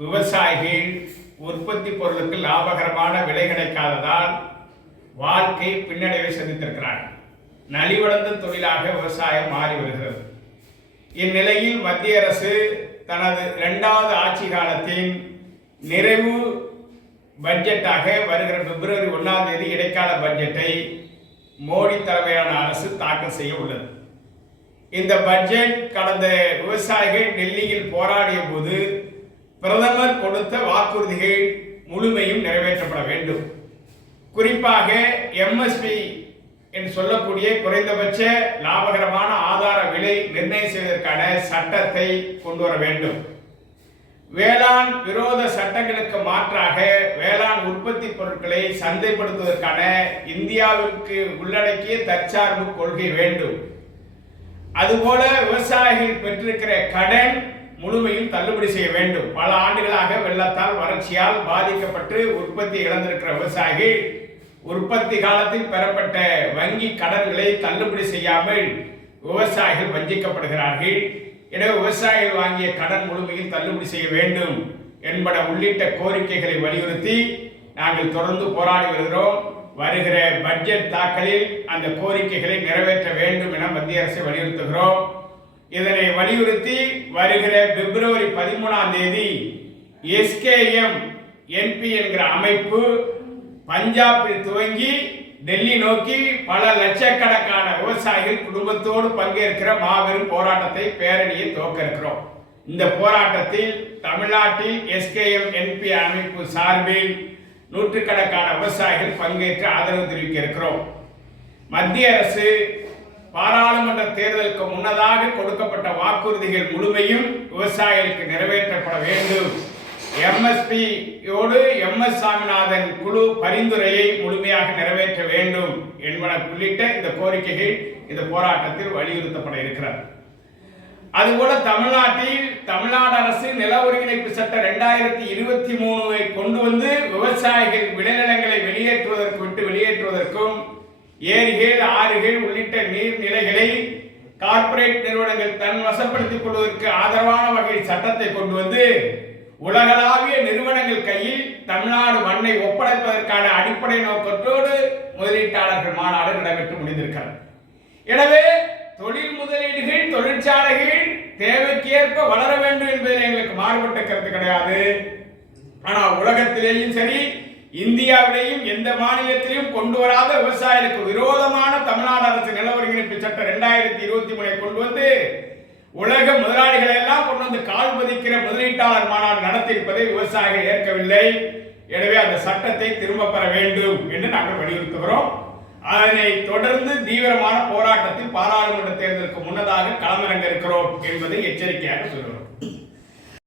விவசாயிகள் உற்பத்தி பொருளுக்கு லாபகரமான விலை கிடைக்காததால் வாழ்க்கை பின்னடைவை சந்தித்திருக்கிறார்கள். நலிவடைந்த தொழிலாக விவசாயம் மாறி வருகிறது. இந்நிலையில் மத்திய அரசு தனது இரண்டாவது ஆட்சி காலத்தின் நிறைவு பட்ஜெட்டாக வருகிற பிப்ரவரி ஒன்றாம் தேதி இடைக்கால பட்ஜெட்டை மோடி தலைமையிலான அரசு தாக்கல் செய்ய உள்ளது. இந்த பட்ஜெட் கடந்த விவசாயிகள் டெல்லியில் போராடிய போது பிரதமர் கொடுத்த வாக்குறுதிகள் முழுமையும் நிறைவேற்றப்பட வேண்டும். குறிப்பாக எம்எஸ்பி என்று சொல்லக்கூடிய குறைந்தபட்ச லாபகரமான ஆதார விலை நிர்ணயம் செய்வதற்கான சட்டத்தை கொண்டு வர வேண்டும். வேளாண் விரோத சட்டங்களுக்கு மாற்றாக வேளாண் உற்பத்தி பொருட்களை சந்தைப்படுத்துவதற்கான இந்தியாவிற்கு உள்ளடக்கிய தற்சார்பு கொள்கை வேண்டும். அதுபோல விவசாயிகள் பெற்றிருக்கிற கடன் முழுமையும் தள்ளுபடி செய்ய வேண்டும். பல ஆண்டுகளாக வெள்ளத்தால் வறட்சியால் பாதிக்கப்பட்டு உற்பத்தி இழந்திருக்கிற விவசாயிகள் உற்பத்தி காலத்தில் பெறப்பட்ட வங்கி கடன்களை தள்ளுபடி செய்யாமல் விவசாயிகள் வஞ்சிக்கப்படுகிறார்கள். எனவே விவசாயிகள் வாங்கிய கடன் முழுமையில் தள்ளுபடி செய்ய வேண்டும் என்பன உள்ளிட்ட கோரிக்கைகளை வலியுறுத்தி நாங்கள் தொடர்ந்து போராடி வருகிறோம். வருகிற பட்ஜெட் தாக்கலில் அந்த கோரிக்கைகளை நிறைவேற்ற வேண்டும் என மத்திய அரசை வலியுறுத்துகிறோம். இதனை வலியுறுத்தி வருகிற பிப்ரவரி பதிமூணாம் தேதி எஸ்கேஎம் என்பி என்கிற அமைப்பு பஞ்சாபில் துவங்கி டெல்லி நோக்கி பல லட்சக்கணக்கான விவசாயிகள் குடும்பத்தோடு பங்கேற்கிற மாபெரும் போராட்டத்தை பேரணியை துவக்க இருக்கிறோம். இந்த போராட்டத்தில் தமிழ்நாட்டில் எஸ்கேஎம் என்பி அமைப்பு சார்பில் நூற்றுக்கணக்கான விவசாயிகள் பங்கேற்று ஆதரவு தெரிவிக்க இருக்கிறோம். மத்திய அரசு பாராளுமன்ற தேர்தலுக்கு முன்னதாக கொடுக்கப்பட்ட வாக்குறுதிகள் முழுமையும் விவசாயிகளுக்கு நிறைவேற்றப்பட வேண்டும். எம்எஸ்பியோடு எம் எஸ் சாமிநாதன் குழு பரிந்துரையை முழுமையாக நிறைவேற்ற வேண்டும் என்பன உள்ளிட்ட இந்த கோரிக்கைகள் இந்த போராட்டத்தில் வலியுறுத்தப்பட இருக்கிறது. அதுபோல தமிழ்நாட்டில் தமிழ்நாடு அரசு நில ஒருங்கிணைப்பு சட்டம் இரண்டாயிரத்தி இருபத்தி மூணுவை கொண்டு வந்து விவசாயிகள் விளைநிலங்களை வெளியேற்றுவதற்கு ஏரிகள் ஆறுகள் உள்ளிட்ட நீர்நிலைகளை கார்ப்பரேட் நிறுவனங்கள் தன் வசப்படுத்திக் கொள்வதற்கு ஆதரவான வகையில் சட்டத்தை கொண்டு வந்து உலகளாவிய நிறுவனங்கள் கையில் தமிழ்நாடு மண்ணை ஒப்படைப்பதற்கான அடிப்படை நோக்கத்தோடு முதலீட்டாளர்கள் மாநாடு நடைபெற்று முடிந்திருக்கிறது. எனவே தொழில் முதலீடுகள் தொழிற்சாலைகள் தேவைக்கு ஏற்ப வளர வேண்டும் என்பதில் எங்களுக்கு மாறுபட்ட கருத்து கிடையாது. ஆனால் உலகத்திலேயும் சரி இந்தியாவிலேயும் எந்த மாநிலத்திலையும் கொண்டு வராத விவசாயிகளுக்கு விரோதமான தமிழ்நாடு அரசு நில ஒருங்கிணைப்பு சட்டம் இரண்டாயிரத்தி இருபத்தி மூணை கொண்டு வந்து உலக முதலாளிகளை எல்லாம் கொண்டு வந்து கால் பதிக்கிற முதலீட்டாளர் மாநாடு நடத்தியிருப்பதை விவசாயிகள் ஏற்கவில்லை. எனவே அந்த சட்டத்தை திரும்ப பெற வேண்டும் என்று நாங்கள் வலியுறுத்துகிறோம். அதனை தொடர்ந்து தீவிரமான போராட்டத்தில் பாராளுமன்ற தேர்தலுக்கு முன்னதாக களமிறங்க இருக்கிறோம் என்பதை எச்சரிக்கையாக சொல்கிறோம்.